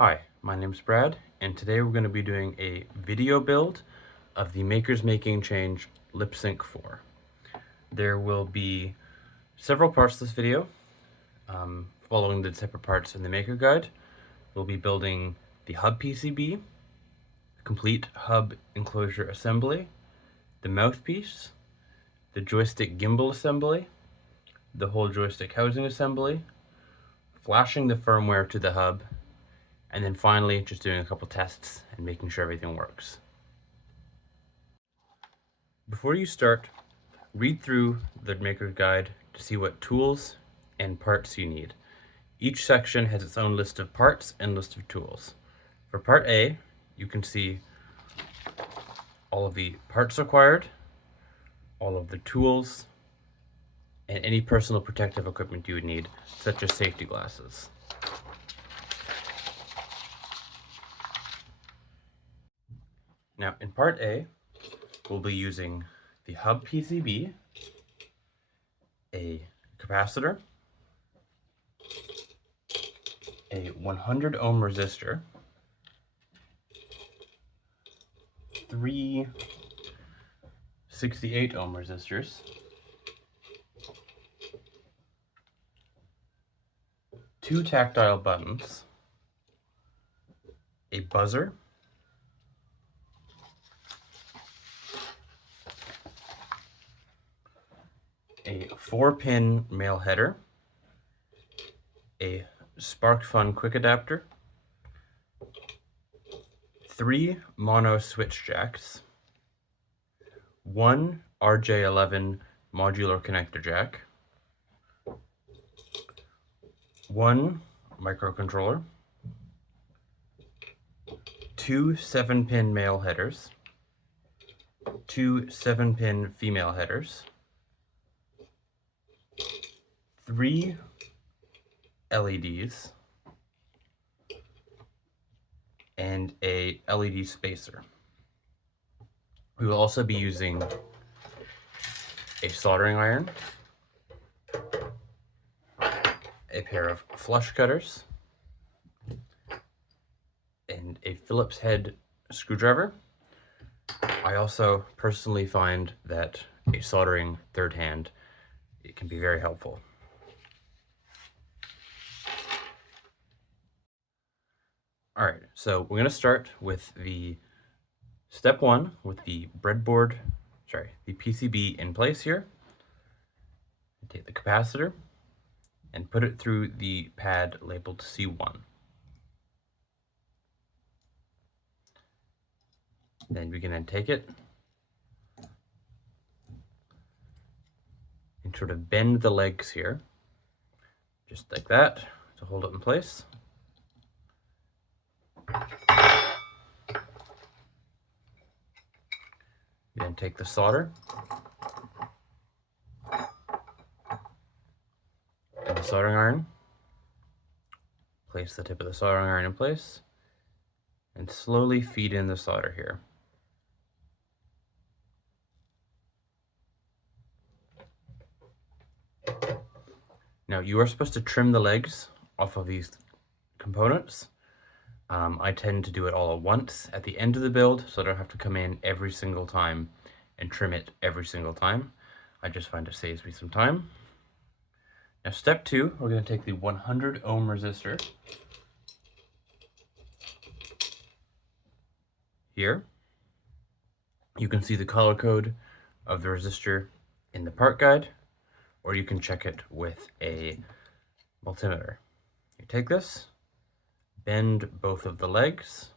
Hi, my name's Brad, and today we're going to be doing a video build of the Makers Making Change Lip Sync 4. There will be several parts to this video, following the separate parts in the Maker Guide. We'll be building the hub PCB, complete hub enclosure assembly, the mouthpiece, the joystick gimbal assembly, the whole joystick housing assembly, flashing the firmware to the hub, and then finally just doing a couple tests and making sure everything works. Before you start, read through the Maker's Guide to see what tools and parts you need. Each section has its own list of parts and list of tools. For part A, you can see all of the parts required, all of the tools, and any personal protective equipment you would need, such as safety glasses. Now, in part A, we'll be using the hub PCB, a capacitor, a 100 ohm resistor, 3 68 ohm resistors, 2 tactile buttons, a buzzer, a 4-pin male header, a SparkFun quick adapter, 3 mono switch jacks, 1 RJ11 modular connector jack, 1 microcontroller, 2 7-pin male headers, 2 7-pin female headers, 3 LEDs, and a LED spacer. We will also be using a soldering iron, a pair of flush cutters, and a Phillips head screwdriver. I also personally find that a soldering third hand, it can be very helpful. All right, so we're gonna start with the step 1 with the the PCB in place here. Take the capacitor and put it through the pad labeled C1. Then we can then take it and sort of bend the legs here, just like that, to hold it in place. Then take the solder and the soldering iron, place the tip of the soldering iron in place, and slowly feed in the solder here. Now you are supposed to trim the legs off of these components. I tend to do it all at once at the end of the build, so I don't have to come in every single time and trim it every single time. I just find it saves me some time. Now step 2, we're going to take the 100 ohm resistor here. You can see the color code of the resistor in the part guide, or you can check it with a multimeter. You take this, bend both of the legs,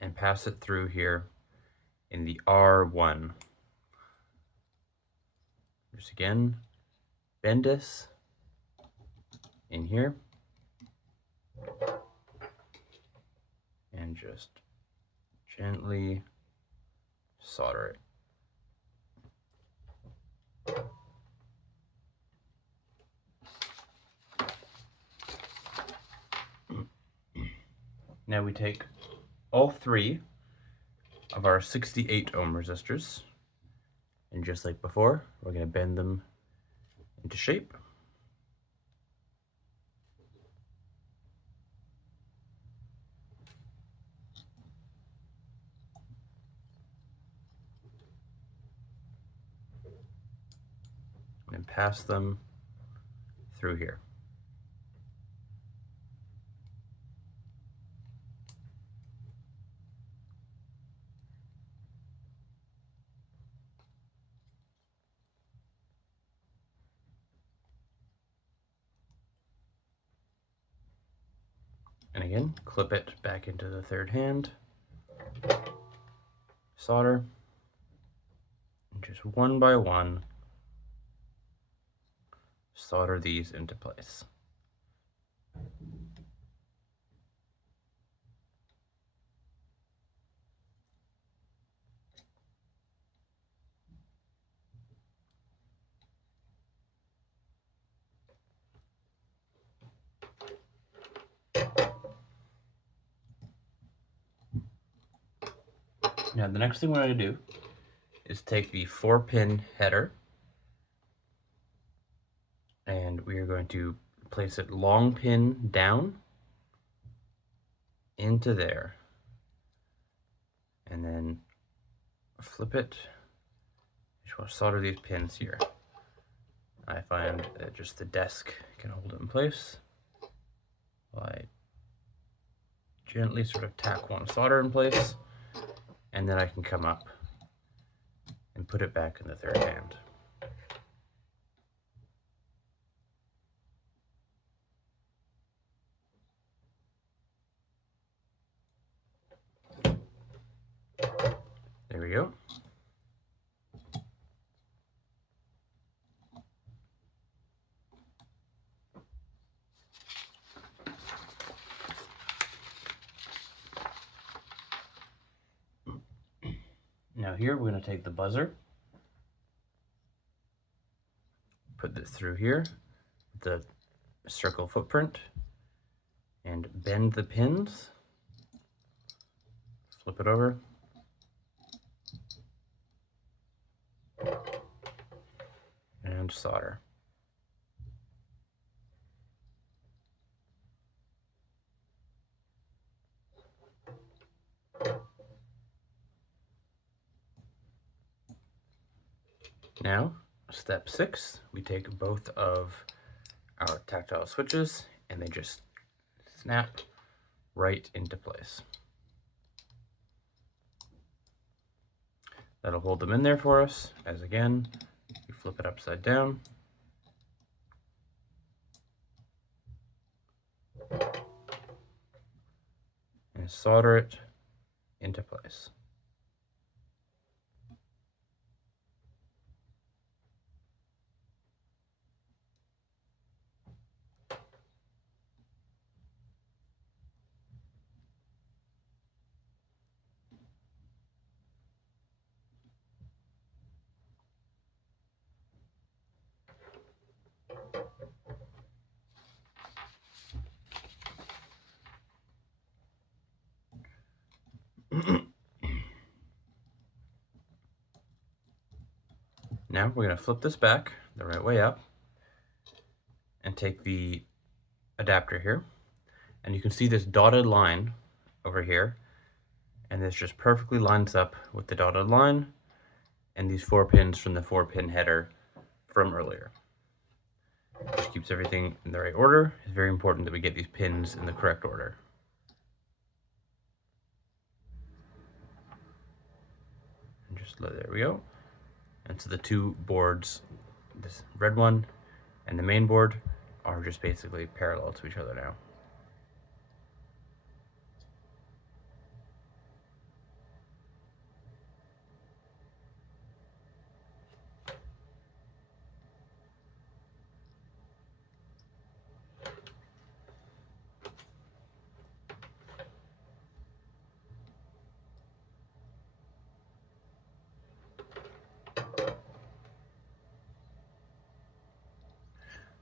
and pass it through here in the R1. Just again, bend this in here, and just gently solder it. Now we take all 3 of our 68 ohm resistors, and just like before, we're going to bend them into shape. pass them through here. And again, clip it back into the third hand, solder, and just one by one, solder these into place. Now the next thing we're going to do is take the 4-pin header, and we are going to place it long pin down into there, and then flip it. Just want to solder these pins here. I find that just the desk can hold it in place. I gently sort of tack one solder in place, and then I can come up and put it back in the third hand. There we go. Now here we're going to take the buzzer, put this through here, the circle footprint, and bend the pins, flip it over, and solder. Now, step 6, we take both of our tactile switches and they just snap right into place. That'll hold them in there for us, as again, you flip it upside down. And solder it into place. Now we're going to flip this back the right way up and take the adapter here, and you can see this dotted line over here, and this just perfectly lines up with the dotted line and these 4 pins from the 4-pin header from earlier. Just keeps everything in the right order. It's very important that we get these pins in the correct order. And just there we go. And so the two boards, this red one and the main board, are just basically parallel to each other now.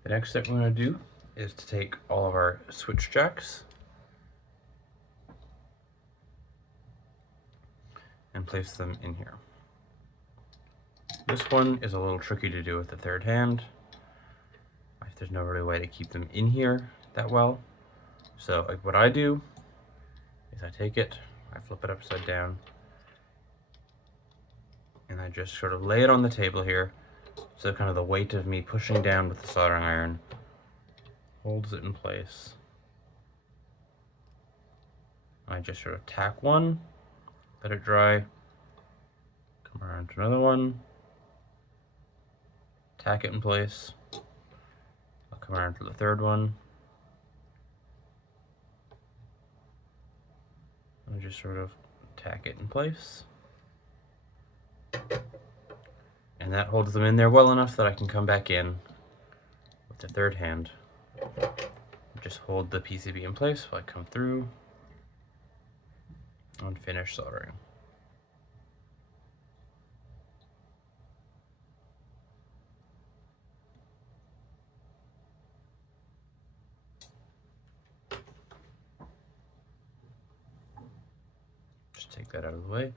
The next step we're going to do is to take all of our switch jacks and place them in here. This one is a little tricky to do with the third hand. There's no really way to keep them in here that well. So like what I do is I take it, I flip it upside down, and I just sort of lay it on the table here So kind of the weight of me pushing down with the soldering iron holds it in place. I just sort of tack one, let it dry, come around to another one, tack it in place. I'll come around to the third one. And just sort of tack it in place. And that holds them in there well enough that I can come back in with the third hand. Just hold the PCB in place while I come through and finish soldering. Just take that out of the way.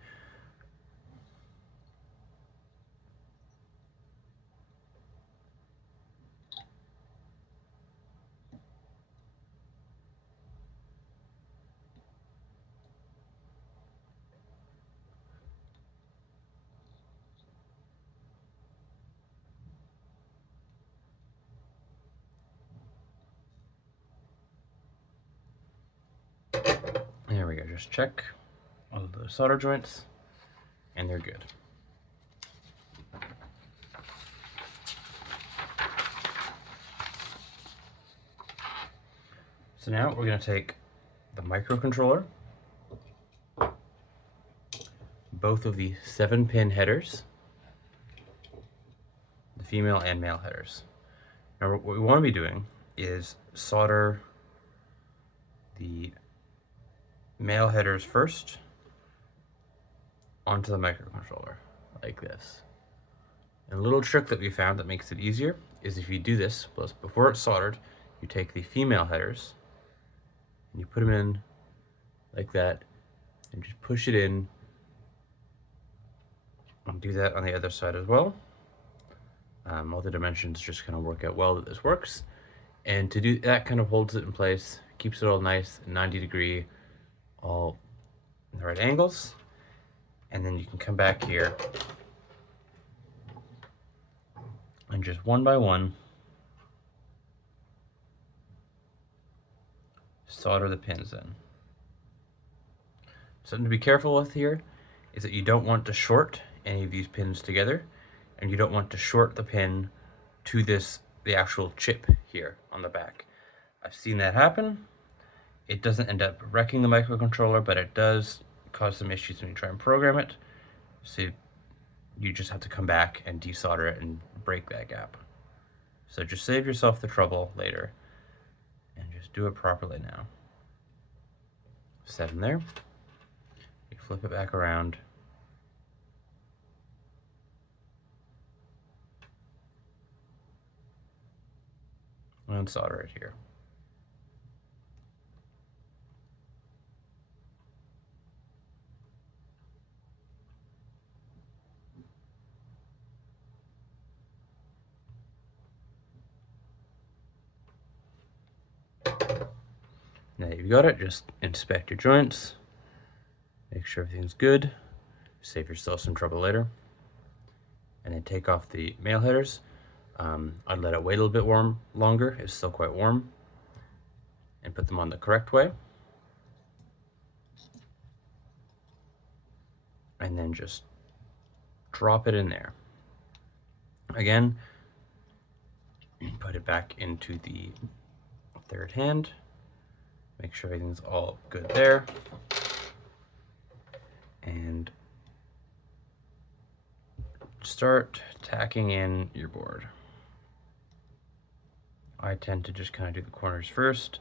There we go, just check all of the solder joints and they're good. So now we're going to take the microcontroller, both of the 7-pin headers, the female and male headers. Now what we want to be doing is solder the male headers first onto the microcontroller, like this. And a little trick that we found that makes it easier is if you do this, before it's soldered, you take the female headers and you put them in like that and just push it in, and do that on the other side as well. All the dimensions just kind of work out well that this works. And to do that, kind of holds it in place, keeps it all nice, 90 degree, all in the right angles. And then you can come back here and just one by one solder the pins in. Something to be careful with here is that you don't want to short any of these pins together, and you don't want to short the pin to the actual chip here on the back. I've seen that happen. It doesn't end up wrecking the microcontroller, but it does cause some issues when you try and program it. So you just have to come back and desolder it and break that gap. So just save yourself the trouble later and just do it properly now. Set in there. You flip it back around. And solder it here. Now that you've got it, just inspect your joints, make sure everything's good, save yourself some trouble later, and then take off the male headers. I'd let it wait a little bit longer, it's still quite warm, and put them on the correct way. And then just drop it in there. Again, put it back into the third hand. Make sure everything's all good there. And start tacking in your board. I tend to just kind of do the corners first,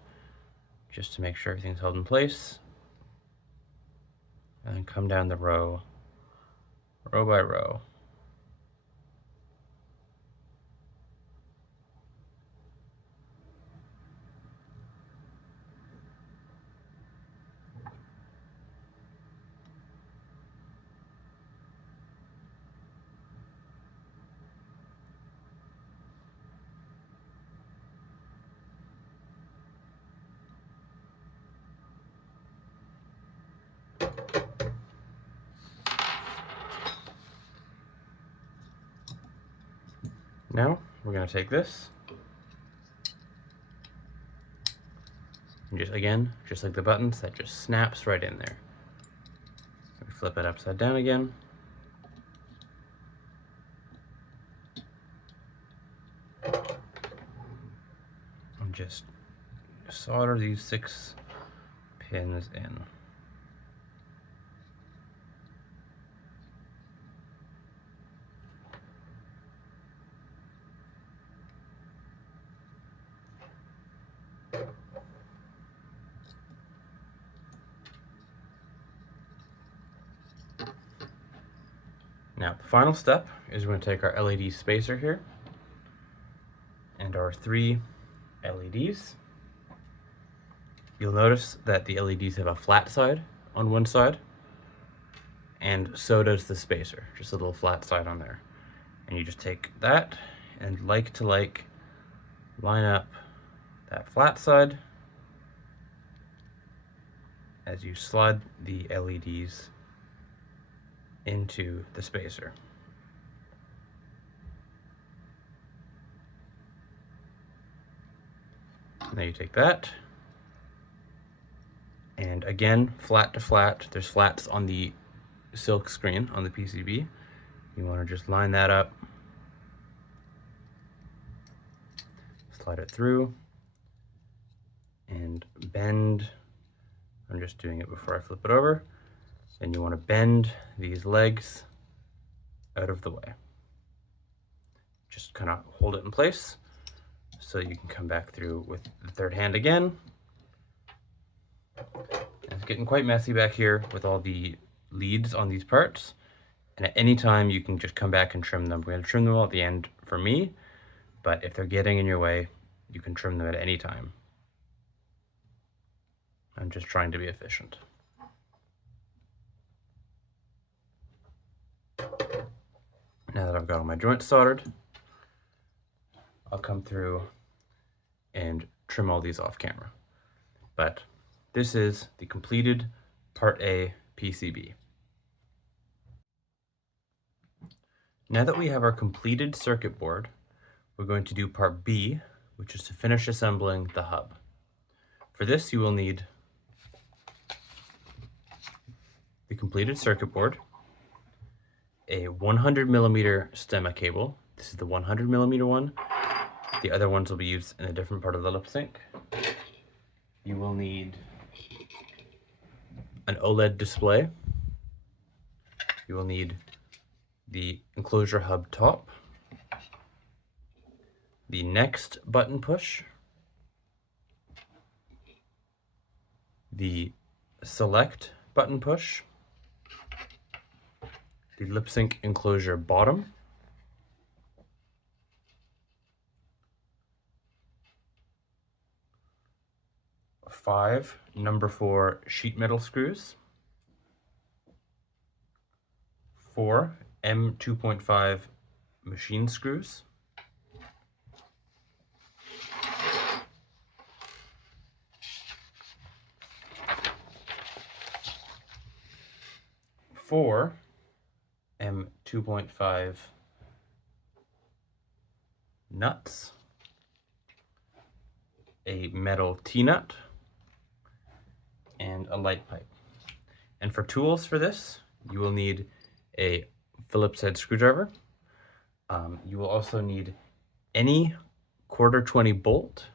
just to make sure everything's held in place. And then come down the row by row. Now we're going to take this and just like the buttons, that just snaps right in there. We flip it upside down again. And just solder these 6 pins in. Now, the final step is we're going to take our LED spacer here and our 3 LEDs. You'll notice that the LEDs have a flat side on one side, and so does the spacer, just a little flat side on there. And you just take that and like to like line up that flat side as you slide the LEDs into the spacer. Now you take that, and again, flat to flat, there's flats on the silk screen on the PCB. You want to just line that up, slide it through, and bend. I'm just doing it before I flip it over. Then you want to bend these legs out of the way. Just kind of hold it in place so you can come back through with the third hand again. And it's getting quite messy back here with all the leads on these parts. And at any time you can just come back and trim them. We're going to trim them all at the end for me, but if they're getting in your way, you can trim them at any time. I'm just trying to be efficient. Now that I've got all my joints soldered, I'll come through and trim all these off camera. But this is the completed Part A PCB. Now that we have our completed circuit board, we're going to do Part B, which is to finish assembling the hub. For this, you will need the completed circuit board, a 100mm stemma cable. This is the 100mm one. The other ones will be used in a different part of the lip sync. You will need an OLED display. You will need the enclosure hub top, the next button push, the select button push, the lip sync enclosure bottom, five number 4 sheet metal screws, 4 M2.5 machine screws, 4 M2.5 nuts, a metal T-nut, and a light pipe. And for tools for this, you will need a Phillips head screwdriver. You will also need any 1/4-20 bolt,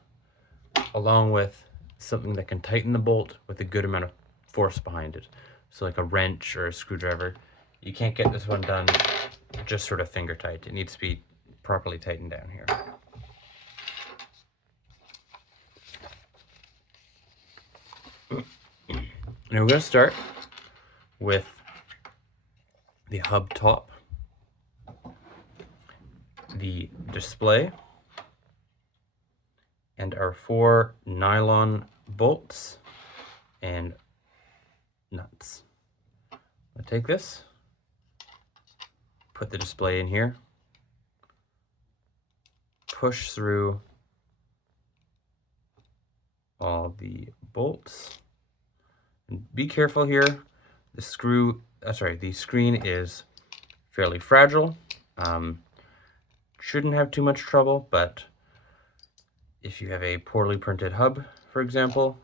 along with something that can tighten the bolt with a good amount of force behind it. So like a wrench or a screwdriver. You can't get this one done just sort of finger tight. It needs to be properly tightened down here. Now we're going to start with the hub top, the display, and our 4 nylon bolts and nuts. I'll take this, put the display in here, push through all the bolts. And be careful here. The screen is fairly fragile. shouldn't have too much trouble, but if you have a poorly printed hub, for example,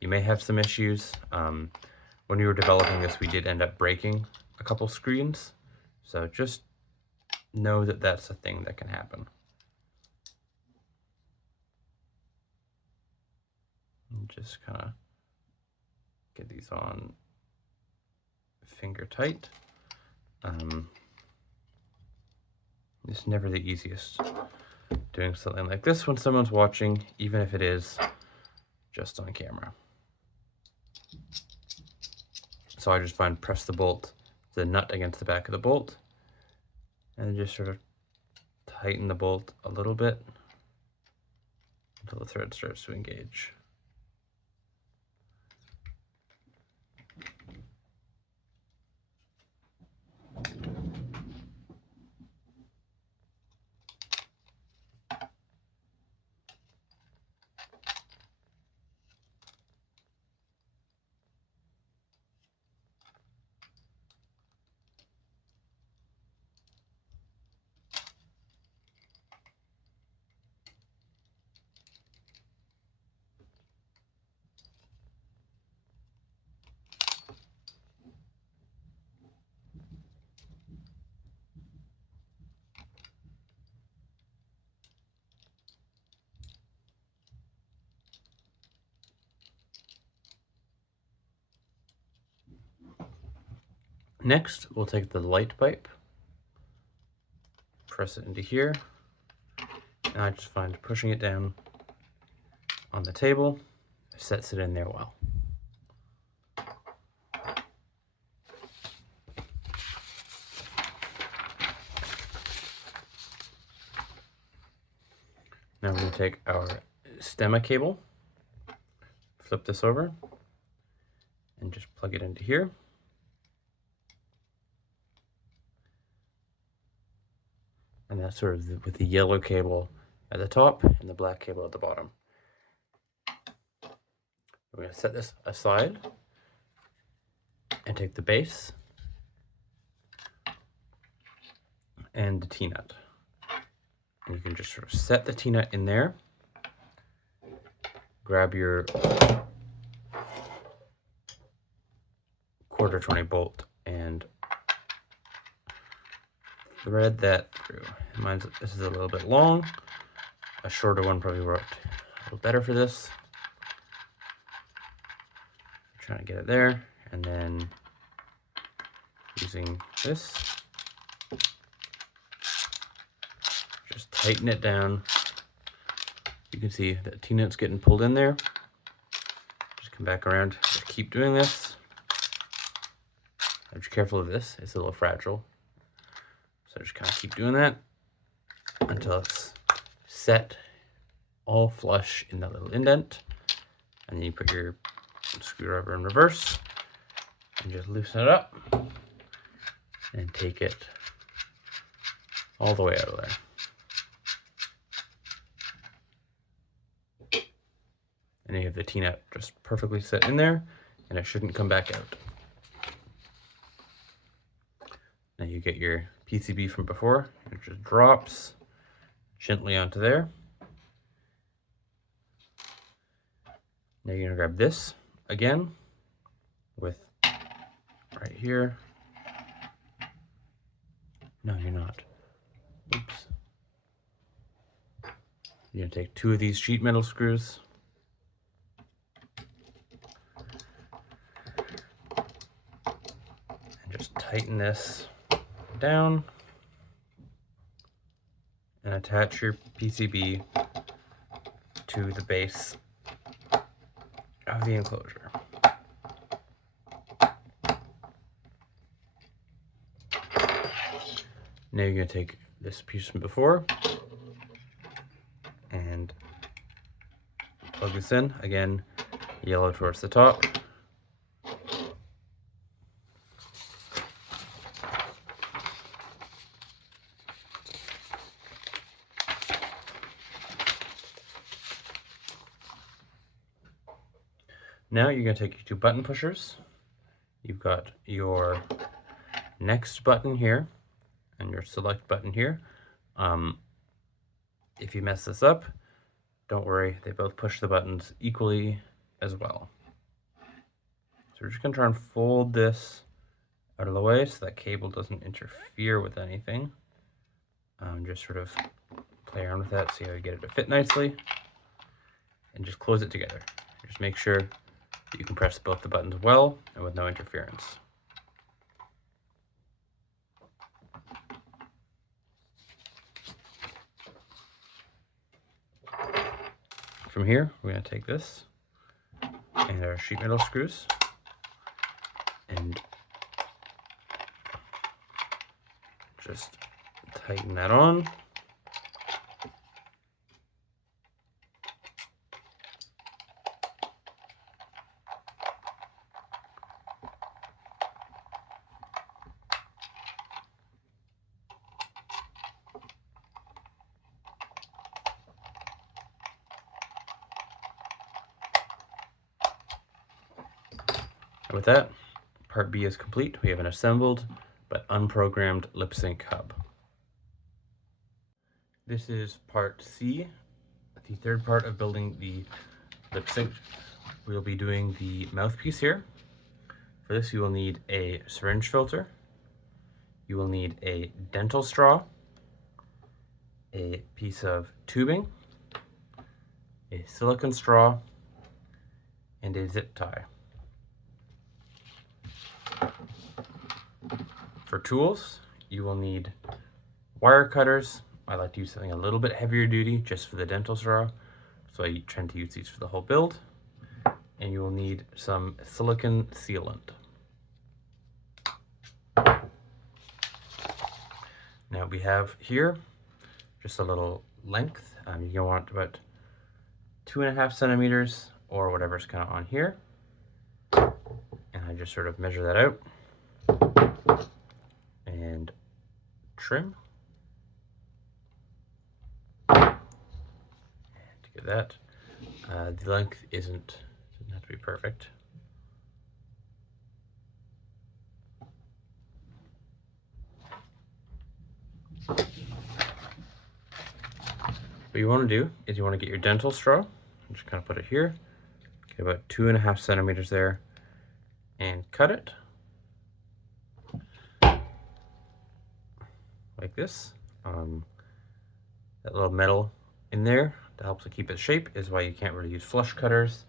you may have some issues. When we were developing this, we did end up breaking a couple screens, so just know that that's a thing that can happen. And just kind of get these on finger tight. It's never the easiest doing something like this when someone's watching, even if it is just on camera. So I just find press the nut against the back of the bolt, and just sort of tighten the bolt a little bit until the thread starts to engage. Next, we'll take the light pipe, press it into here, and I just find pushing it down on the table sets it in there well. Now we're going to take our stemma cable, flip this over, and just plug it into here. And that's sort of with the yellow cable at the top and the black cable at the bottom. We're going to set this aside and take the base and the T-nut. And you can just sort of set the T-nut in there, grab your 1/4 20 bolt and thread that through. This is a little bit long. A shorter one probably worked a little better for this. Trying to get it there, and then using this, just tighten it down. You can see that T-nut's getting pulled in there. Just come back around, just keep doing this. I'm just careful of this, it's a little fragile. So just kind of keep doing that until it's set all flush in that little indent. And then you put your screwdriver in reverse and just loosen it up and take it all the way out of there. And you have the T-nut just perfectly set in there, and it shouldn't come back out. Now you get your PCB from before, it just drops gently onto there. Now you're gonna grab this again with right here. No, you're not. Oops. You're gonna take 2 of these sheet metal screws. And just tighten this down and attach your PCB to the base of the enclosure. Now you're going to take this piece from before and plug this in. Again, yellow towards the top. Now you're going to take your 2 button pushers. You've got your next button here and your select button here. If you mess this up, don't worry, they both push the buttons equally as well. So we're just gonna try and fold this out of the way so that cable doesn't interfere with anything. Just sort of play around with that, see how you get it to fit nicely, and just close it together. Just make sure that you can press both the buttons well and with no interference. From here, we're going to take this and our sheet metal screws and just tighten that on. And with that, part B is complete. We have an assembled but unprogrammed lip sync hub. This is part C, the third part of building the lip sync. We'll be doing the mouthpiece here. For this, you will need a syringe filter. You will need a dental straw, a piece of tubing, a silicone straw, and a zip tie. For tools, you will need wire cutters. I like to use something a little bit heavier duty just for the dental straw, so I tend to use these for the whole build. And you will need some silicone sealant. Now we have here just a little length. You want about 2.5 centimeters or whatever's kind of on here. And I just sort of measure that out and trim. And to get that, the length doesn't have to be perfect. What you want to do is you want to get your dental straw, just kind of put it here, get about 2.5 centimeters there, and cut it like this. That little metal in there that helps to keep its shape is why you can't really use flush cutters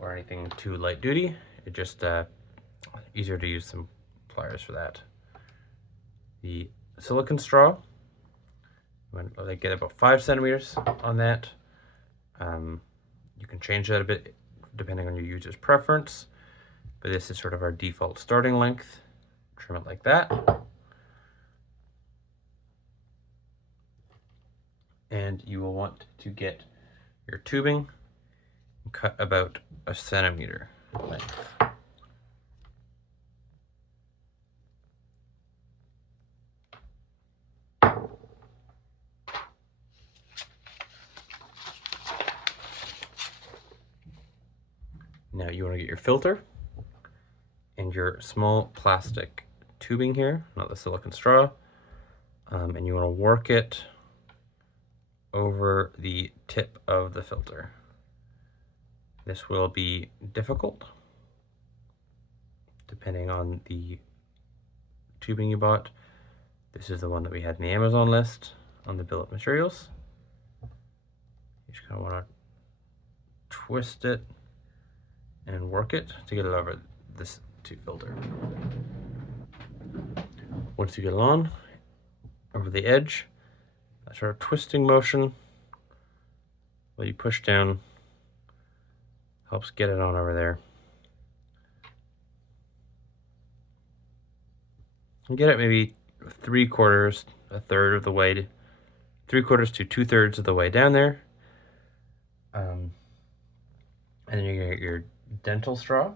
or anything too light duty. It just easier to use some pliers for that. The silicone straw, I get about 5 centimeters on that. You can change that a bit depending on your user's preference, but this is sort of our default starting length. Trim it like that. And you will want to get your tubing and cut about 1 centimeter length. Now you want to get your filter and your small plastic tubing here, not the silicone straw, and you want to work it over the tip of the filter. This will be difficult depending on the tubing you bought. This is the one that we had in the Amazon list on the bill of materials. You just kind of want to twist it and work it to get it over this tube filter. Once you get it on over the edge, that sort of twisting motion while you push down helps get it on over there. And get it maybe 3/4, a third of the way, 3/4 to 2/3 of the way down there. And then you get your dental straw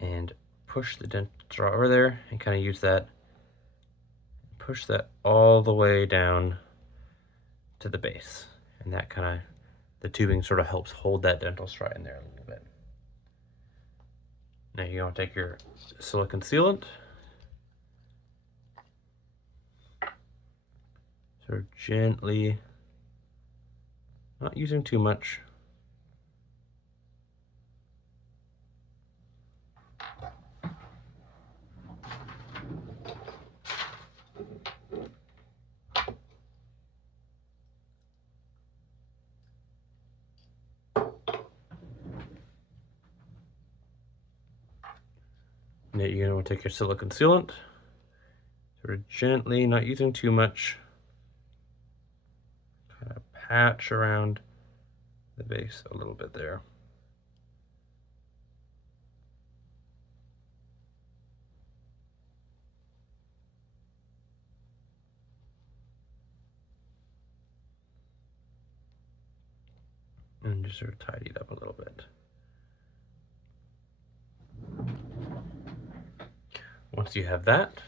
and push the dental straw over there and kind of use that, push that all the way down to the base. And that kind of, the tubing sort of helps hold that dental straw in there a little bit. Now you're going to take your silicone sealant, sort of gently, not using too much. Now you're going to want to take your silicone sealant, sort of gently, not using too much, kind of patch around the base a little bit there. And just sort of tidy it up a little bit. Once you have that,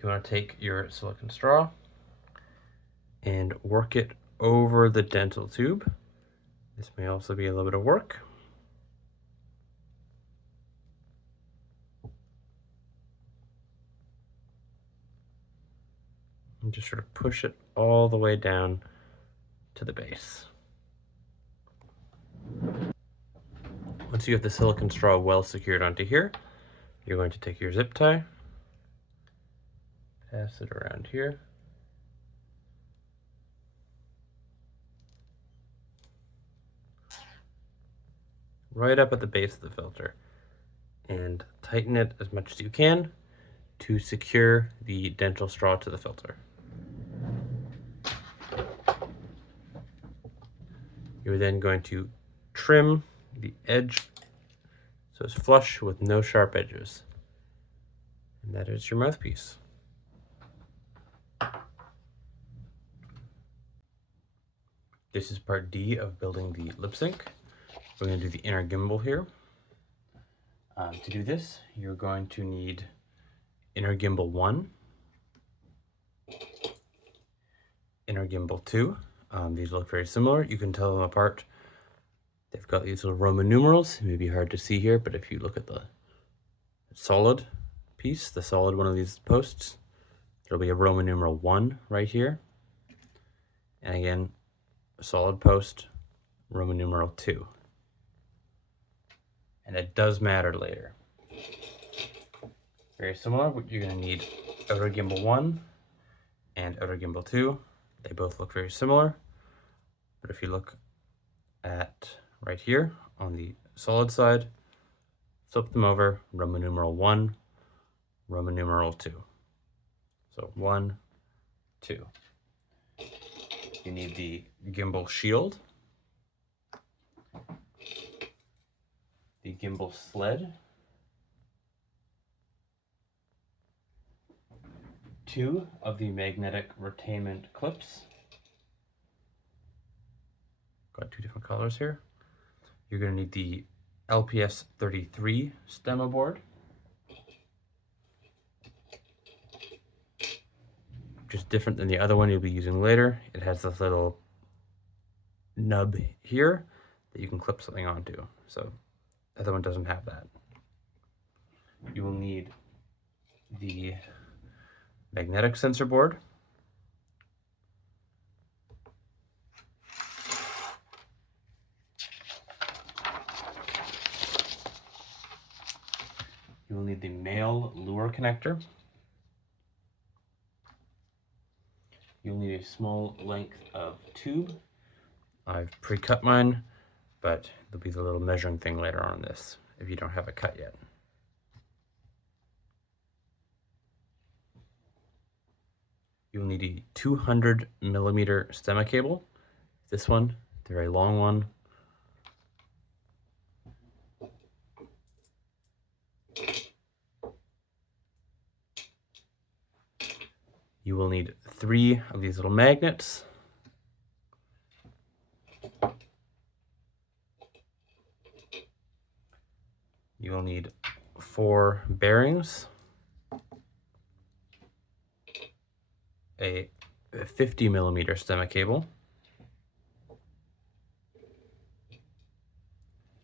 you want to take your silicone straw and work it over the dental tube. This may also be a little bit of work. And just sort of push it all the way down to the base. Once you have the silicone straw well secured onto here, you're going to take your zip tie, pass it around here, right up at the base of the filter, and tighten it as much as you can to secure the dental straw to the filter. You're then going to trim the edge so it's flush with no sharp edges. And that is your mouthpiece. This is part D of building the lip sync. We're going to do the inner gimbal here. To do this, you're going to need inner gimbal 1, inner gimbal 2. These look very similar. You can tell them apart. They've got these little Roman numerals. It may be hard to see here, but if you look at the solid piece, the solid one of these posts, there'll be a Roman numeral 1 right here. And again, a solid post, Roman numeral 2. And it does matter later. Very similar, but you're going to need outer gimbal 1 and outer gimbal 2. They both look very similar. But if you look at right here on the solid side, flip them over, Roman numeral 1, Roman numeral 2. So 1, 2. You need the gimbal shield, the gimbal sled, 2 of the magnetic retainment clips. Got 2 different colors here. You're going to need the LPS 33 stemma board, which is different than the other one you'll be using later. It has this little nub here that you can clip something onto. So the other one doesn't have that. You will need the magnetic sensor board, you will need the male lure connector, you'll need a small length of tube. I've pre-cut mine, but there'll be the little measuring thing later on this if you don't have it cut yet. You'll need a 200 millimeter stemma cable. This one, the very long one. You will need 3 of these little magnets. You will need 4 bearings, a 50 millimeter stemma cable,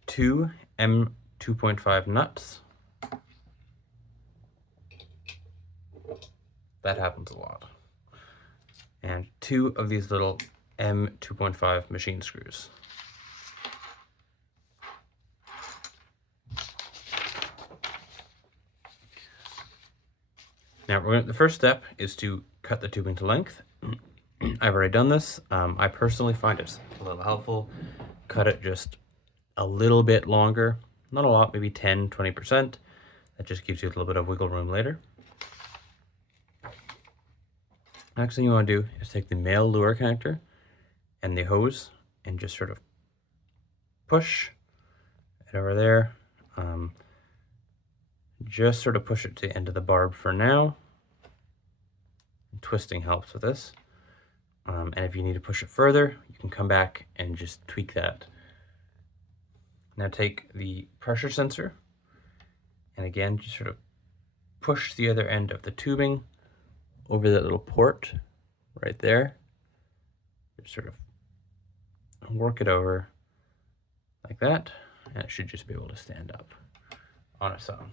2 M2.5 nuts. That happens a lot. and 2 of these little M2.5 machine screws. Now, the first step is to cut the tubing to length. I've already done this. I personally find it's a little helpful. Cut it just a little bit longer, not a lot, maybe 10-20%. That just gives you a little bit of wiggle room later. Next thing you want to do is take the male lure connector and the hose and just sort of push it over there. Just sort of push it to the end of the barb for now. Twisting helps with this. And if you need to push it further, you can come back and just tweak that. Now take the pressure sensor and again, just sort of push the other end of the tubing over that little port right there. Just sort of work it over like that, and it should just be able to stand up on its own.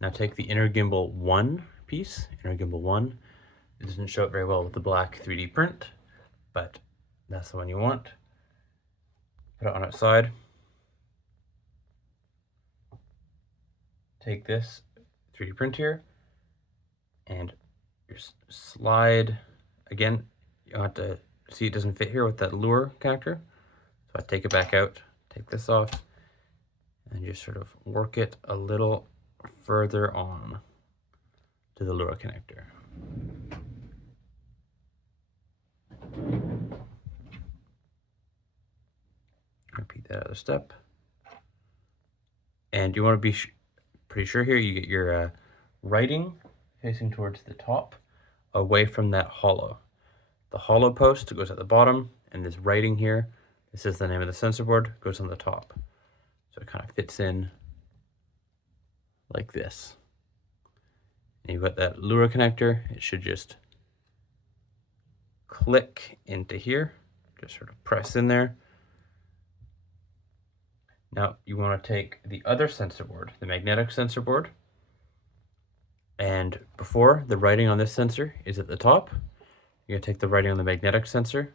Now take the inner gimbal 1 piece, inner gimbal 1. It doesn't show it very well with the black 3D print, but that's the one you want. Put it on its side. Take this 3D print here and just slide. Again, you have to see it doesn't fit here with that lure connector. So I take it back out, take this off, and just sort of work it a little further on to the lure connector. Repeat that other step. And you want to be pretty sure here you get your writing facing towards the top, away from that hollow. The hollow post goes at the bottom, and this writing here, this is the name of the sensor board, goes on the top. So it kind of fits in like this. And you've got that lure connector. It should just click into here, just sort of press in there. Now you want to take the other sensor board, the magnetic sensor board, and before the writing on this sensor is at the top, you're going to take the writing on the magnetic sensor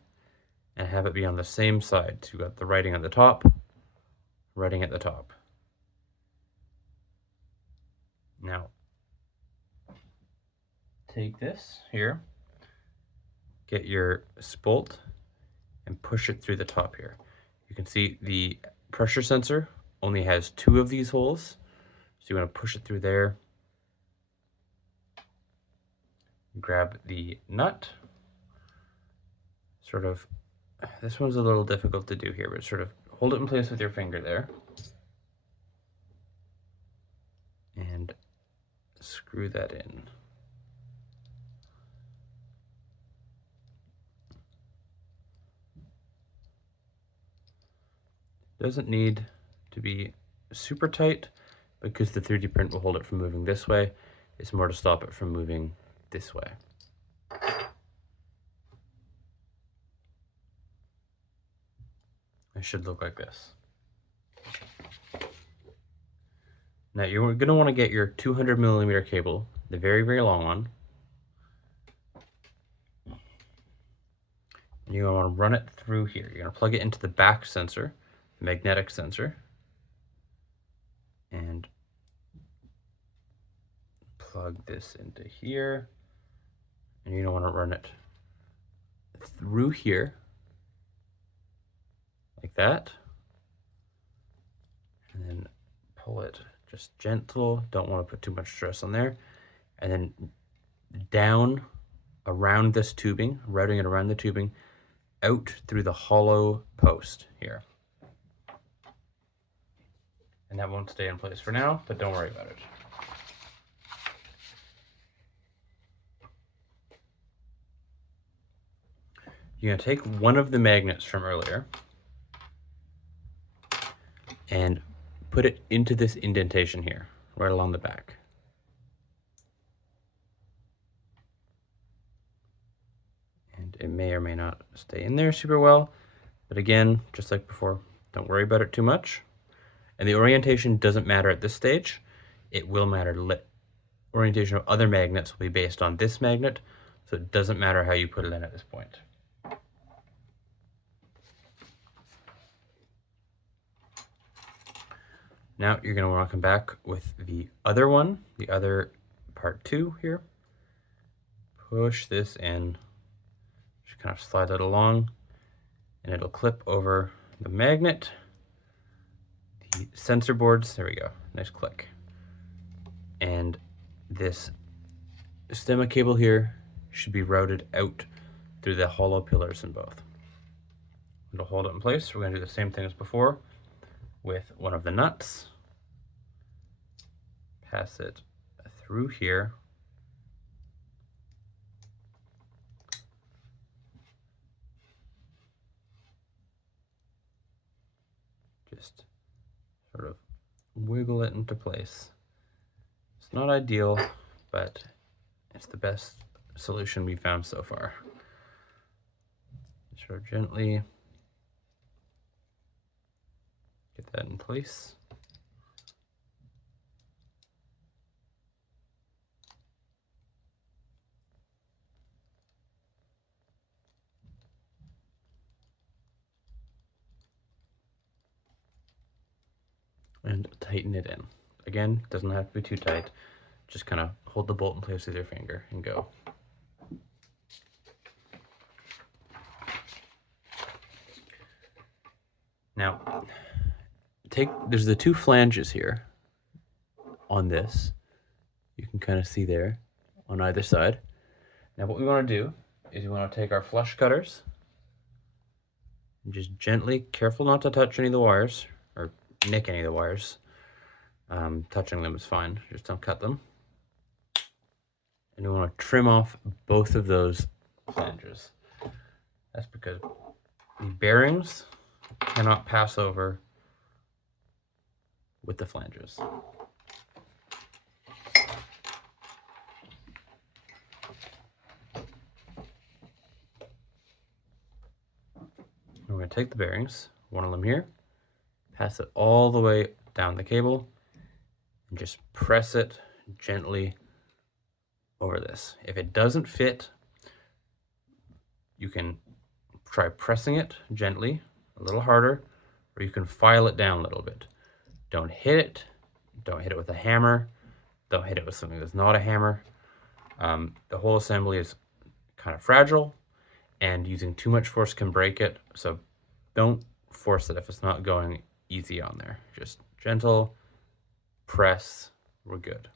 and have it be on the same side. So you've got the writing at the top, writing at the top. Now, take this here, get your spolt, and push it through the top here. You can see the pressure sensor only has 2 of these holes, so you want to push it through there. Grab the nut, sort of, this one's a little difficult to do here, but sort of hold it in place with your finger there. And screw that in. Doesn't need to be super tight because the 3D print will hold it from moving this way. It's more to stop it from moving this way. It should look like this. Now you're going to want to get your 200mm cable, the very, very long one. And you're going to want to run it through here. You're going to plug it into the back sensor, the magnetic sensor, and plug this into here. And you don't want to run it through here, like that. And then pull it just gentle. Don't want to put too much stress on there. And then down around this tubing, routing it around the tubing, out through the hollow post here. And that won't stay in place for now, but don't worry about it. You're going to take one of the magnets from earlier and put it into this indentation here, right along the back. And it may or may not stay in there super well, but again, just like before, don't worry about it too much. And the orientation doesn't matter at this stage. It will matter. Orientation of other magnets will be based on this magnet, so it doesn't matter how you put it in at this point. Now you're going to want to come back with the other one, the other part 2 here. Push this in, just kind of slide it along, and it'll clip over the magnet, the sensor boards. There we go, nice click. And this stemma cable here should be routed out through the hollow pillars in both. It'll hold it in place. We're going to do the same thing as before with one of the nuts. Pass it through here. Just sort of wiggle it into place. It's not ideal, but it's the best solution we've found so far. Sort of gently get that in place. And tighten it in. Again, doesn't have to be too tight. Just kind of hold the bolt in place with your finger and go. Now, there's the 2 flanges here on this. You can kind of see there on either side. Now what we want to do is we want to take our flush cutters and just gently, careful not to touch any of the wires or nick any of the wires. Touching them is fine, just don't cut them. And we want to trim off both of those flanges. That's because the bearings cannot pass over with the flanges. We're going to take the bearings, one of them here, pass it all the way down the cable, and just press it gently over this. If it doesn't fit, you can try pressing it gently, a little harder, or you can file it down a little bit. Don't hit it. Don't hit it with a hammer. Don't hit it with something that's not a hammer. The whole assembly is kind of fragile, and using too much force can break it. So don't force it if it's not going easy on there. Just gentle press. We're good.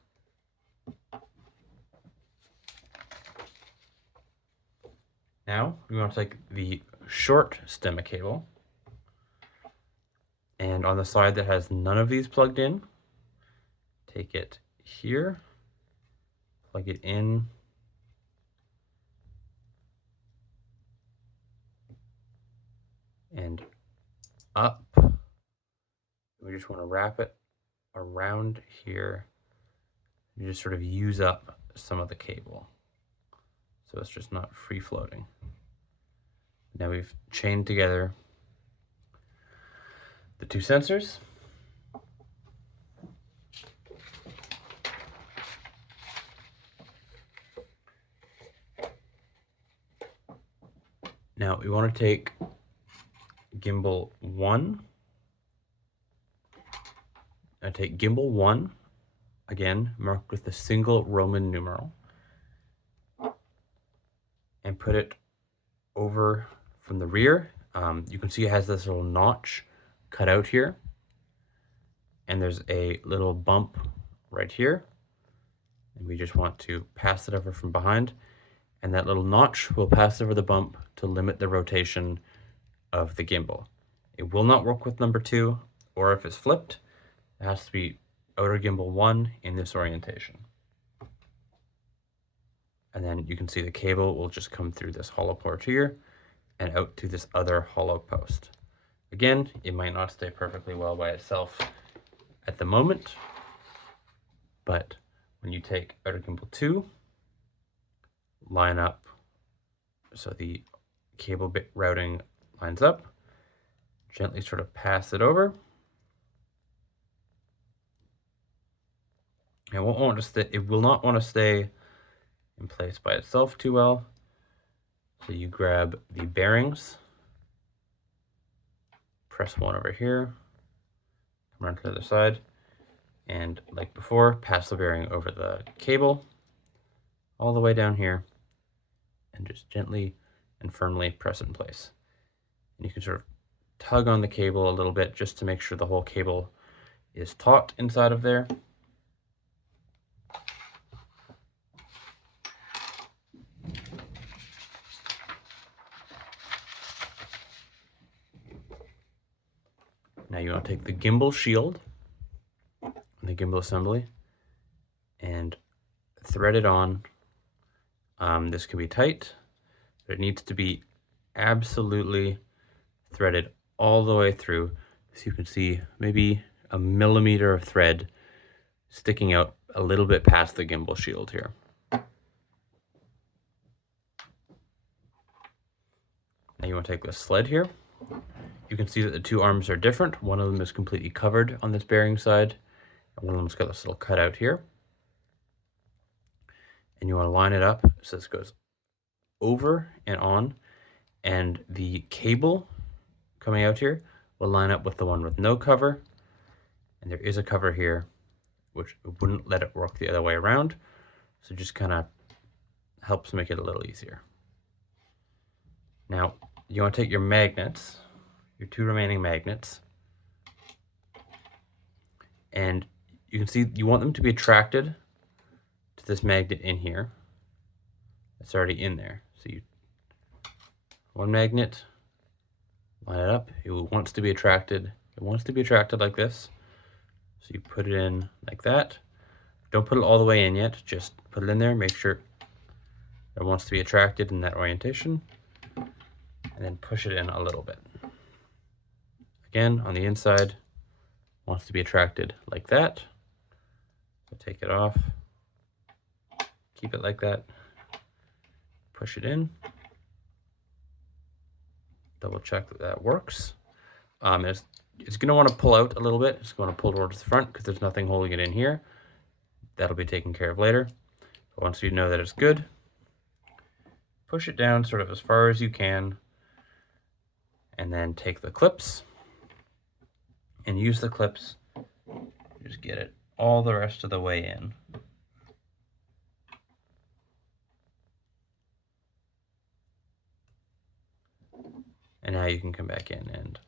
Now we want to take the short stemma cable, and on the side that has none of these plugged in, take it here, plug it in, and up. We just want to wrap it around here. You just sort of use up some of the cable, so it's just not free floating. Now we've chained together the 2 sensors. Now we want to take gimbal 1. I take gimbal 1, again marked with a single Roman numeral, and put it over from the rear. You can see it has this little notch cut out here, and there's a little bump right here, and we just want to pass it over from behind, and that little notch will pass over the bump to limit the rotation of the gimbal. It will not work with number 2, or if it's flipped, it has to be outer gimbal 1 in this orientation. And then you can see the cable will just come through this hollow port here and out to this other hollow post. Again, it might not stay perfectly well by itself at the moment, but when you take outer gimbal 2, line up so the cable bit routing lines up, gently sort of pass it over, It won't want to stay, it will not want to stay in place by itself too well. So you grab the bearings, press one over here, come around to the other side, and like before, pass the bearing over the cable all the way down here, and just gently and firmly press it in place. And you can sort of tug on the cable a little bit just to make sure the whole cable is taut inside of there. Now you want to take the gimbal shield, the gimbal assembly, and thread it on. This can be tight, but it needs to be absolutely threaded all the way through. So you can see maybe a millimeter of thread sticking out a little bit past the gimbal shield here. Now you want to take this sled here. You can see that the two arms are different. One of them is completely covered on this bearing side, and one of them's got this little cutout here. And you want to line it up so this goes over and on, and the cable coming out here will line up with the one with no cover, and there is a cover here which wouldn't let it work the other way around, so just kind of helps make it a little easier. Now you want to take your magnets, your two remaining magnets, and you can see you want them to be attracted to this magnet in here. It's already in there. So you, one magnet, line it up. It wants to be attracted. It wants to be attracted like this. So you put it in like that. Don't put it all the way in yet. Just put it in there. Make sure it wants to be attracted in that orientation. And then push it in a little bit. Again, on the inside, wants to be attracted like that. So take it off. Keep it like that. Push it in. Double check that that works. It's going to want to pull out a little bit. It's going to pull towards the front because there's nothing holding it in here. That'll be taken care of later. But once you know that it's good, push it down sort of as far as you can, and then take the clips and use the clips. Just get it all the rest of the way in. And now you can come back in and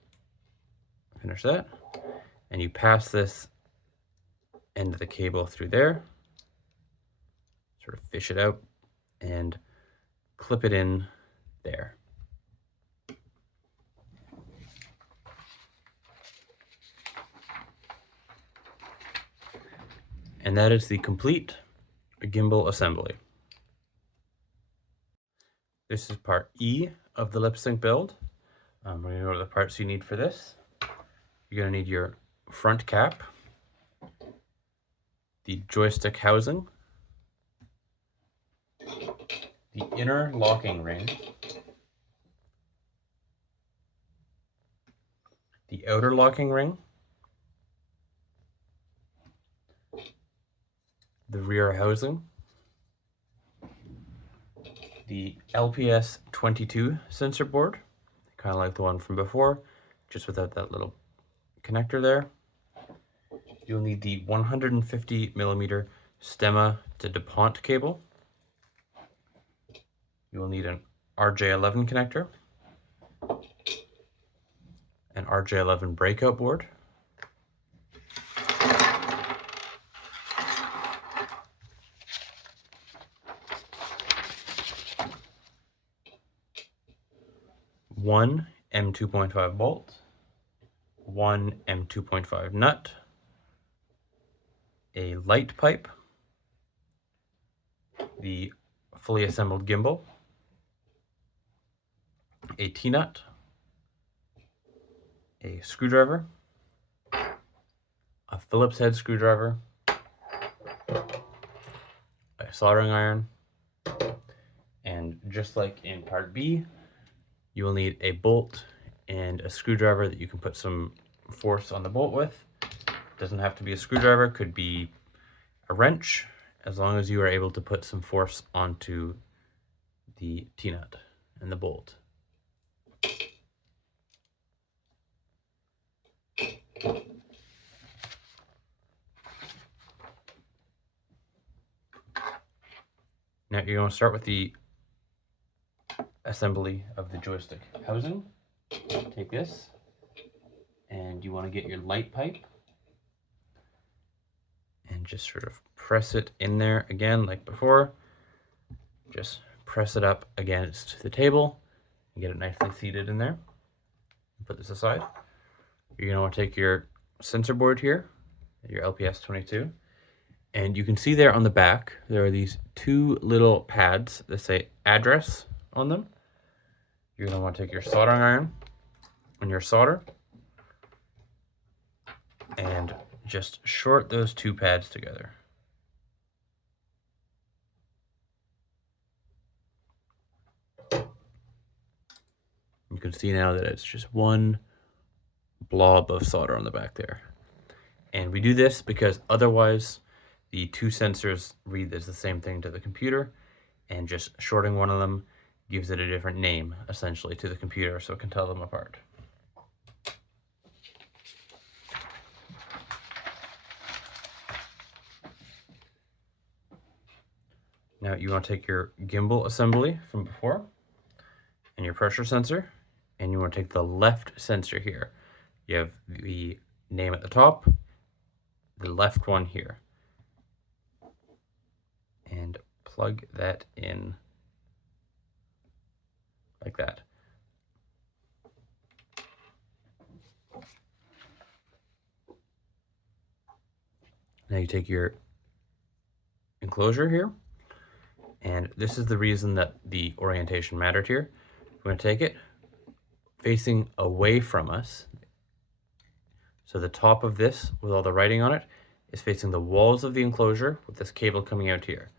finish that. And you pass this end of the cable through there, sort of fish it out, and clip it in there. And that is the complete gimbal assembly. This is part E of the lip sync build. We're going to go to the parts you need for this. You're going to need your front cap, the joystick housing, the inner locking ring, the outer locking ring, the rear housing, the LPS 22 sensor board, kind of like the one from before, just without that little connector there. You'll need the 150 millimeter Stemma to DuPont cable. You will need an RJ11 connector, an RJ11 breakout board, one M2.5 bolt, one M2.5 nut, a light pipe, the fully assembled gimbal, a T-nut, a screwdriver, a Phillips head screwdriver, a soldering iron, and just like in part B, you will need a bolt and a screwdriver that you can put some force on the bolt with. Doesn't have to be a screwdriver, could be a wrench, as long as you are able to put some force onto the T-nut and the bolt. Now you're going to start with the assembly of the joystick housing. Take this, and you want to get your light pipe and just sort of press it in there again like before. Just press it up against the table and get it nicely seated in there. Put this aside. You're going to want to take your sensor board here, your LPS22, and you can see there on the back there are these two little pads that say address on them. You're going to want to take your soldering iron and your solder and just short those two pads together. You can see now that it's just one blob of solder on the back there. And we do this because otherwise the two sensors read as the same thing to the computer, and just shorting one of them gives it a different name, essentially, to the computer so it can tell them apart. Now you want to take your gimbal assembly from before and your pressure sensor, and you want to take the left sensor here. You have the name at the top, the left one here, and plug that in like that. Now you take your enclosure here, and this is the reason that the orientation mattered here. We're going to take it facing away from us. So the top of this, with all the writing on it, is facing the walls of the enclosure with this cable coming out here.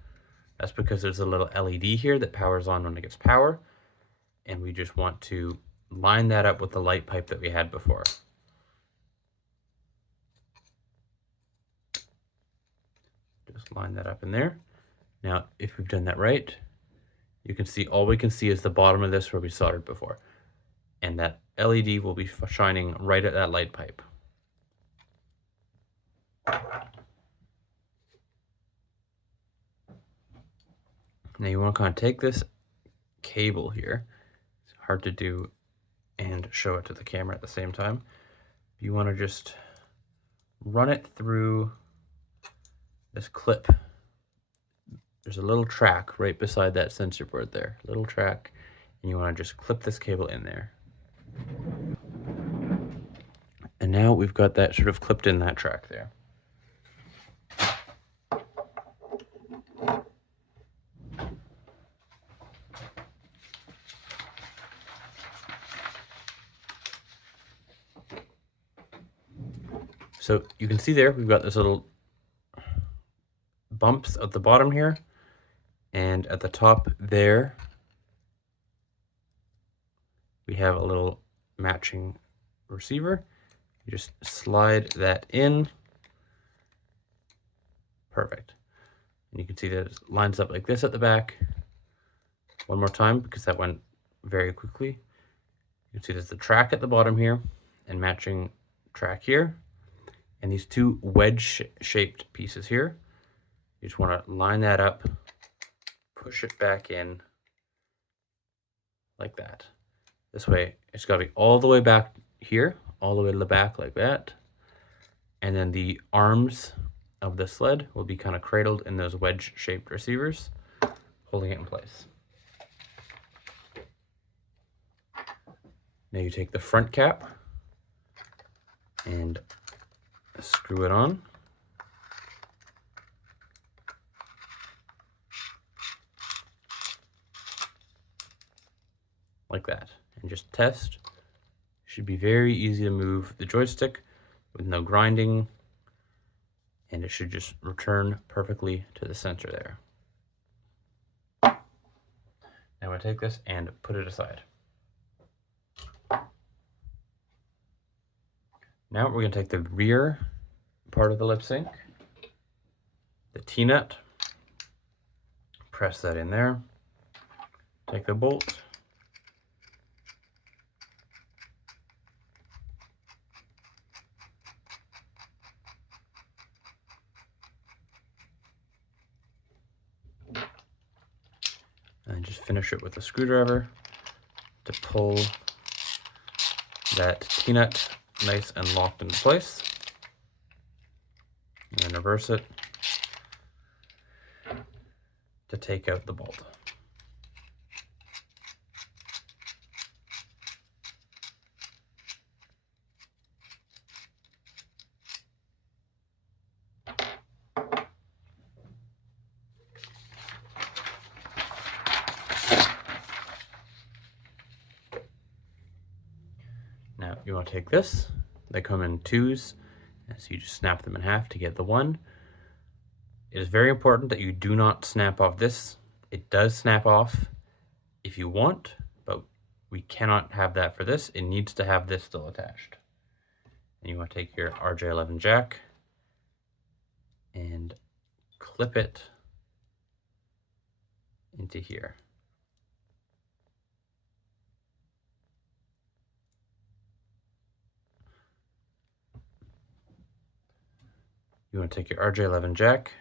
That's because there's a little LED here that powers on when it gets power, and we just want to line that up with the light pipe that we had before. Just line that up in there. Now, if we've done that right, you can see all we can see is the bottom of this where we soldered before. And that LED will be shining right at that light pipe. Now you want to kind of take this cable here. It's hard to do and show it to the camera at the same time. You want to just run it through this clip. There's a little track right beside that sensor board there, little track, and you want to just clip this cable in there. And now we've got that sort of clipped in that track there. So you can see there, we've got this little bumps at the bottom here, and at the top there, we have a little matching receiver. You just slide that in. Perfect. And you can see that it lines up like this at the back. One more time, because that went very quickly. You can see there's the track at the bottom here, and matching track here. And these two wedge-shaped pieces here. You just want to line that up, push it back in like that. This way, it's got to be all the way back here, all the way to the back like that. And then the arms of the sled will be kind of cradled in those wedge-shaped receivers, holding it in place. Now you take the front cap and screw it on. Like that, and just test. Should be very easy to move the joystick with no grinding, and it should just return perfectly to the center there. Now I'm going to take this and put it aside. Now we're going to take the rear part of the lip sync, the T-nut, press that in there, take the bolt, and just finish it with a screwdriver to pull that T-nut nice and locked into place. And then reverse it to take out the bolt. Now you want to take this, they come in twos, so you just snap them in half to get the one. It is very important that you do not snap off this. It does snap off if you want, but we cannot have that for this. It needs to have this still attached. And you want to take your RJ11 jack and clip it into here. You want to take your RJ11 jack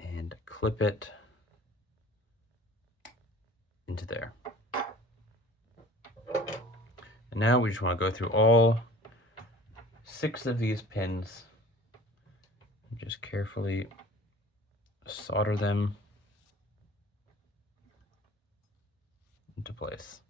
and clip it into there. And now we just want to go through all 6 of these pins and just carefully solder them into place.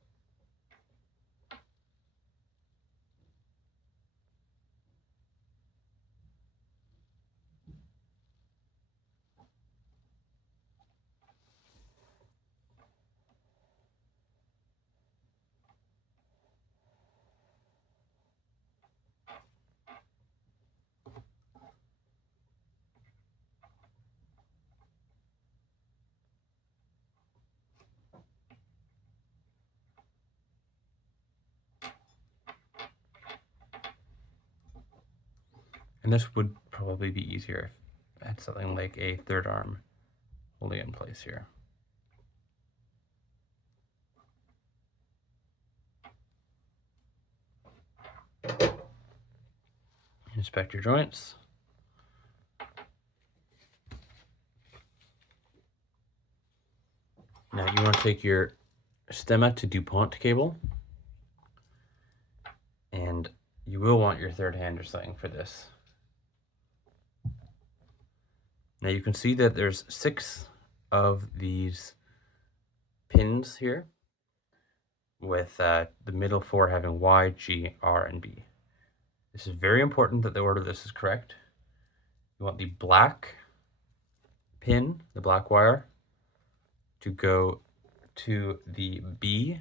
And this would probably be easier if I had something like a third arm holding it in place here. Inspect your joints. Now you want to take your Stemma to DuPont cable, and you will want your third hander setting for this. Now you can see that there's 6 of these pins here, with the middle 4 having Y, G, R, and B. This is very important that the order of this is correct. You want the black pin, the black wire, to go to the B.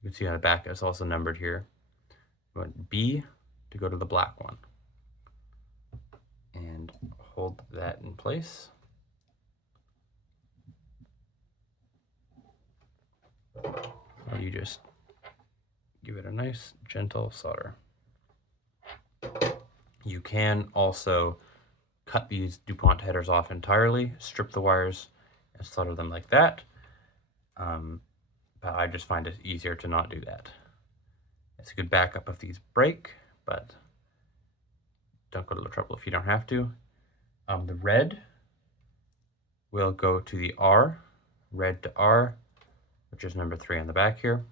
You can see on the back it's also numbered here. You want B to go to the black one. And hold that in place. Or you just give it a nice gentle solder. You can also cut these DuPont headers off entirely, strip the wires, and solder them like that. But I just find it easier to not do that. It's a good backup if these break, but don't go to the trouble if you don't have to. The red will go to the R, red to R, which is number 3 on the back here.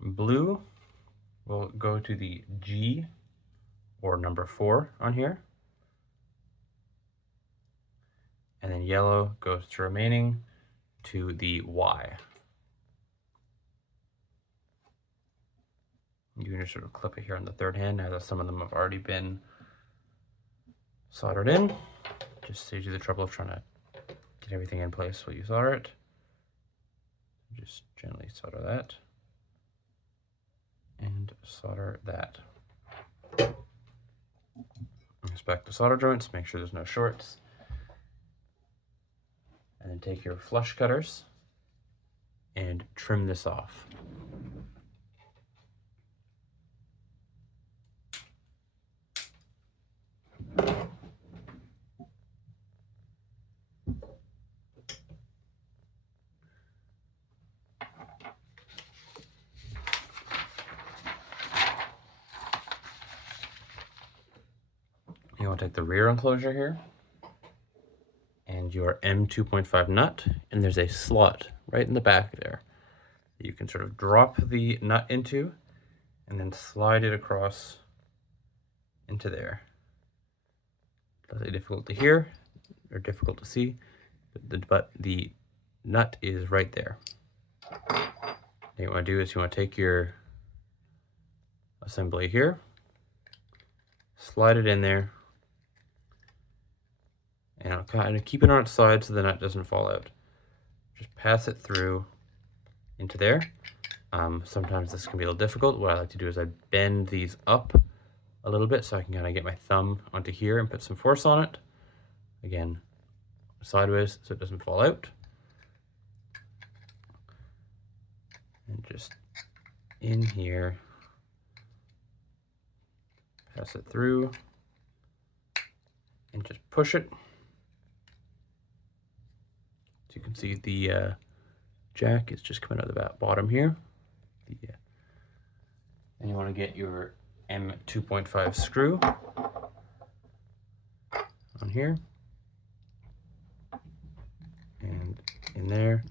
Blue will go to the G, or number 4 on here. And then yellow goes to remaining to the Y. You can just sort of clip it here on the third hand now that some of them have already been soldered in. Just saves you the trouble of trying to get everything in place while you solder it. Just gently solder that. and solder that. Inspect the solder joints, make sure there's no shorts. And then take your flush cutters and trim this off. You want to take the rear enclosure here and your M2.5 nut, and there's a slot right in the back there that you can sort of drop the nut into and then slide it across into there. Slightly difficult to hear or difficult to see, but the nut is right there. What you want to do is you want to take your assembly here, slide it in there, and I'll kind of keep it on its side so the nut doesn't fall out. Just pass it through into there. Sometimes this can be a little difficult. What I like to do is I bend these up a little bit so I can kind of get my thumb onto here and put some force on it. Again, sideways so it doesn't fall out. And just in here, pass it through and just push it. So you can see the jack is just coming out of the bottom here. And you want to get your M2.5 screw on here and in there,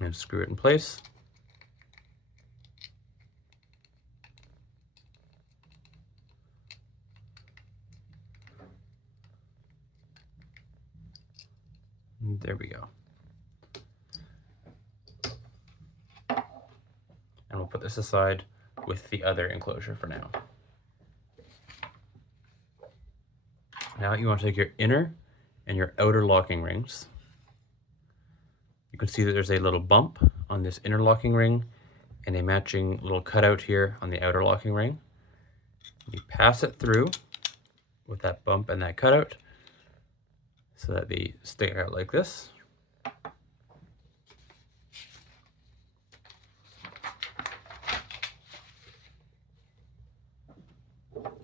and screw it in place. And there we go. And we'll put this aside with the other enclosure for now. Now you want to take your inner and your outer locking rings. You can see that there's a little bump on this inner locking ring and a matching little cutout here on the outer locking ring. You pass it through with that bump and that cutout so that they stick out like this.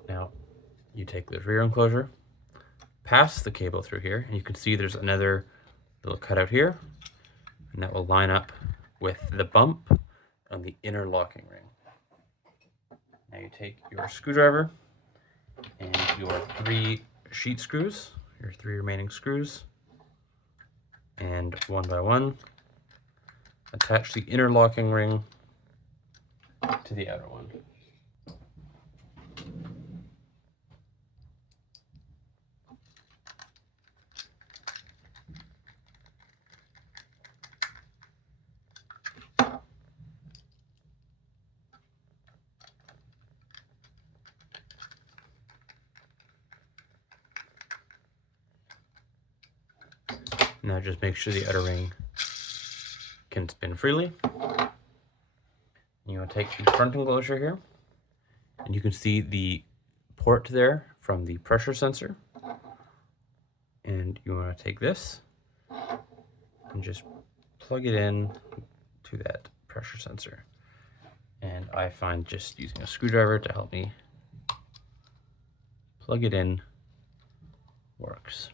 Now you take the rear enclosure, pass the cable through here, and you can see there's another little cutout here, and that will line up with the bump on the inner locking ring. Now you take your screwdriver and your 3 sheet screws, your 3 remaining screws, and one by one, attach the inner locking ring to the outer one. Now just make sure the outer ring can spin freely. You want to take the front enclosure here, and you can see the port there from the pressure sensor. And you want to take this and just plug it in to that pressure sensor. And I find just using a screwdriver to help me plug it in works.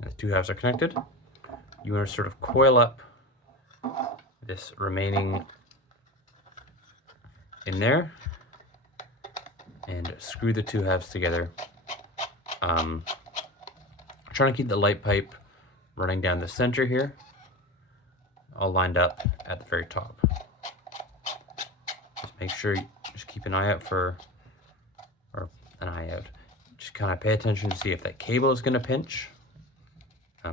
The 2 halves are connected. You want to sort of coil up this remaining in there and screw the 2 halves together. Trying to keep the light pipe running down the center here, all lined up at the very top. Just make sure you just keep an eye out just kind of pay attention to see if that cable is going to pinch.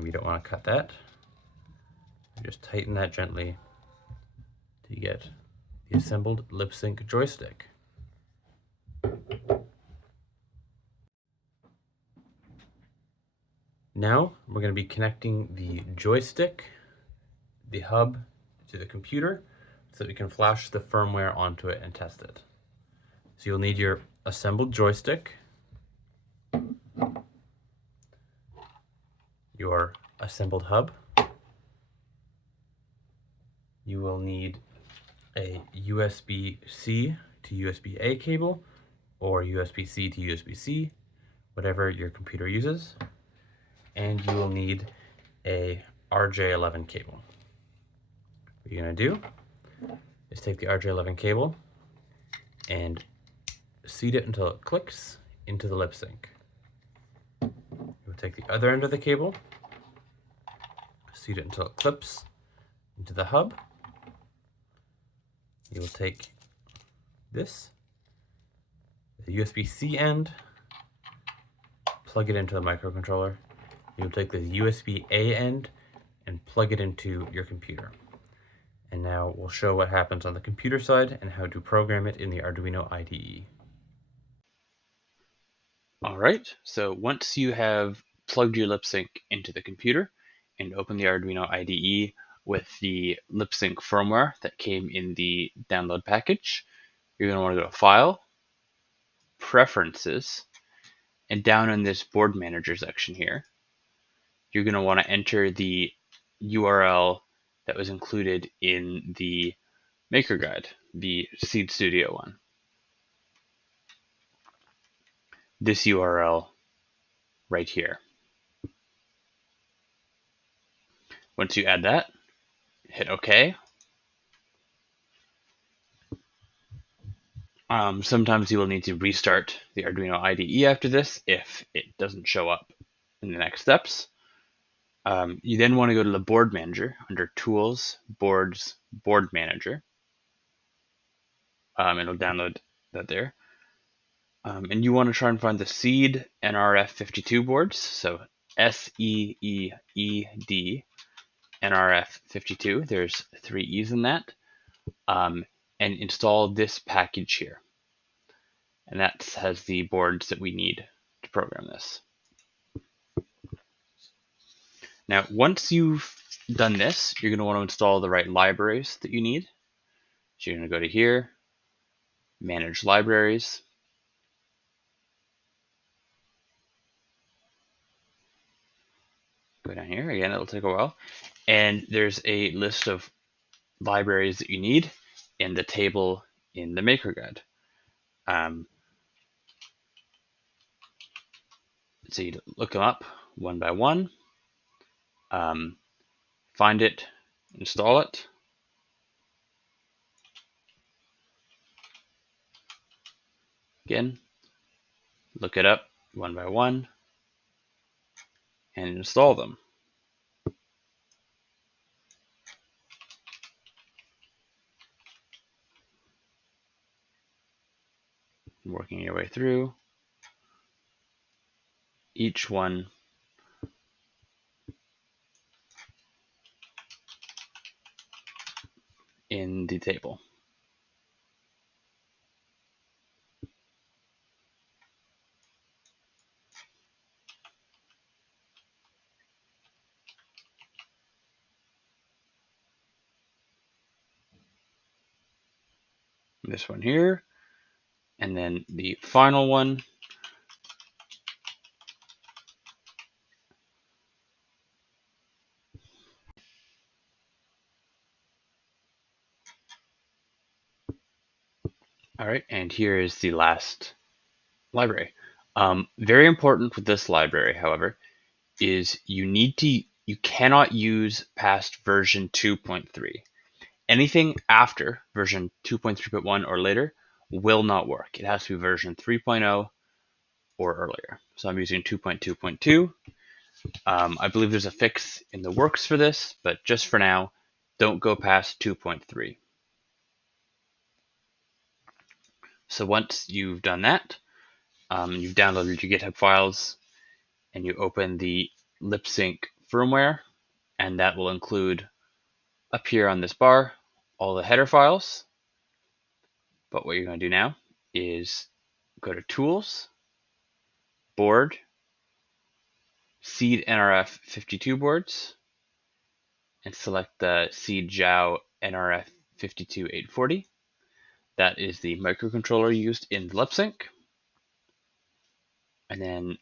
You don't want to cut that. Just tighten that gently to get the assembled lip sync joystick. Now we're going to be connecting the joystick, the hub, to the computer so that we can flash the firmware onto it and test it. So you'll need your assembled joystick, your assembled hub. You will need a USB-C to USB-A cable or USB-C to USB-C, whatever your computer uses. And you will need a RJ11 cable. What you're going to do is take the RJ11 cable and seat it until it clicks into the lip sync. You'll take the other end of the cable, seat it until it clips into the hub. You will take this, the USB-C end, plug it into the microcontroller. You'll take the USB-A end and plug it into your computer. And now we'll show what happens on the computer side and how to program it in the Arduino IDE. All right, so once you have plugged your lip sync into the computer and open the Arduino IDE with the lip sync firmware that came in the download package, you're going to want to go to File, Preferences, and down in this Board Manager section here, you're going to want to enter the URL that was included in the Maker Guide, the Seeed Studio one. This URL right here. Once you add that, hit OK. Sometimes you will need to restart the Arduino IDE after this if it doesn't show up in the next steps. You then want to go to the Board Manager under Tools, Boards, Board Manager. It'll download that there. And you want to try and find the Seeed NRF52 boards. So SEEED NRF52. There's 3 E's in that. And install this package here. And that has the boards that we need to program this. Now, once you've done this, you're going to want to install the right libraries that you need. So you're going to go to here, Manage Libraries. Go down here. Again, it'll take a while. And there's a list of libraries that you need in the table in the Maker Guide. So you look them up one by one, find it, install it. Again, look it up one by one and install them. Working your way through each one in the table. This one here, and then the final one. All right, and here is the last library. Very important with this library, however, is you cannot use past version 2.3. Anything after version 2.3.1 or later will not work. It has to be version 3.0 or earlier. So I'm using 2.2.2. I believe there's a fix in the works for this, but just for now, don't go past 2.3. So once you've done that, you've downloaded your GitHub files, and you open the lip sync firmware, and that will include up here on this bar all the header files. But what you're going to do now is go to Tools, Board, Seed NRF 52 boards and select the Seed Jiao NRF 52840. That is the microcontroller used in the lip sync. And then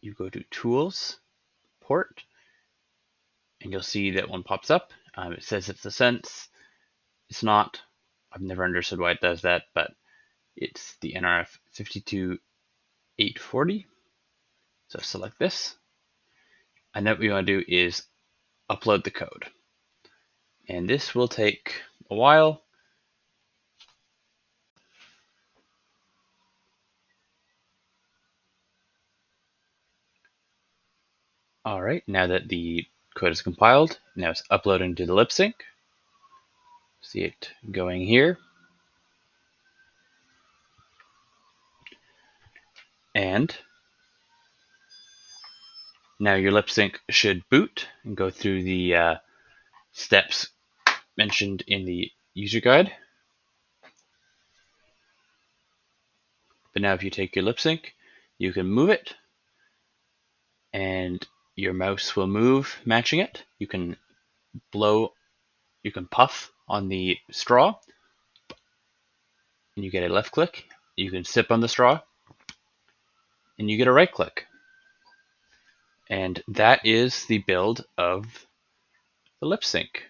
you go to Tools, Port, and you'll see that one pops up. It says it's a Sense. It's not. I've never understood why it does that, but it's the NRF 52840. So select this. And then what we want to do is upload the code. And this will take a while. All right, now that the code is compiled, now it's uploading to the lip sync. See it going here. And now your lip sync should boot and go through the steps mentioned in the user guide. But now if you take your lip sync, you can move it and your mouse will move matching it. You can blow, you can puff on the straw and you get a left click. You can sip on the straw and you get a right click. And that is the build of the lip sync.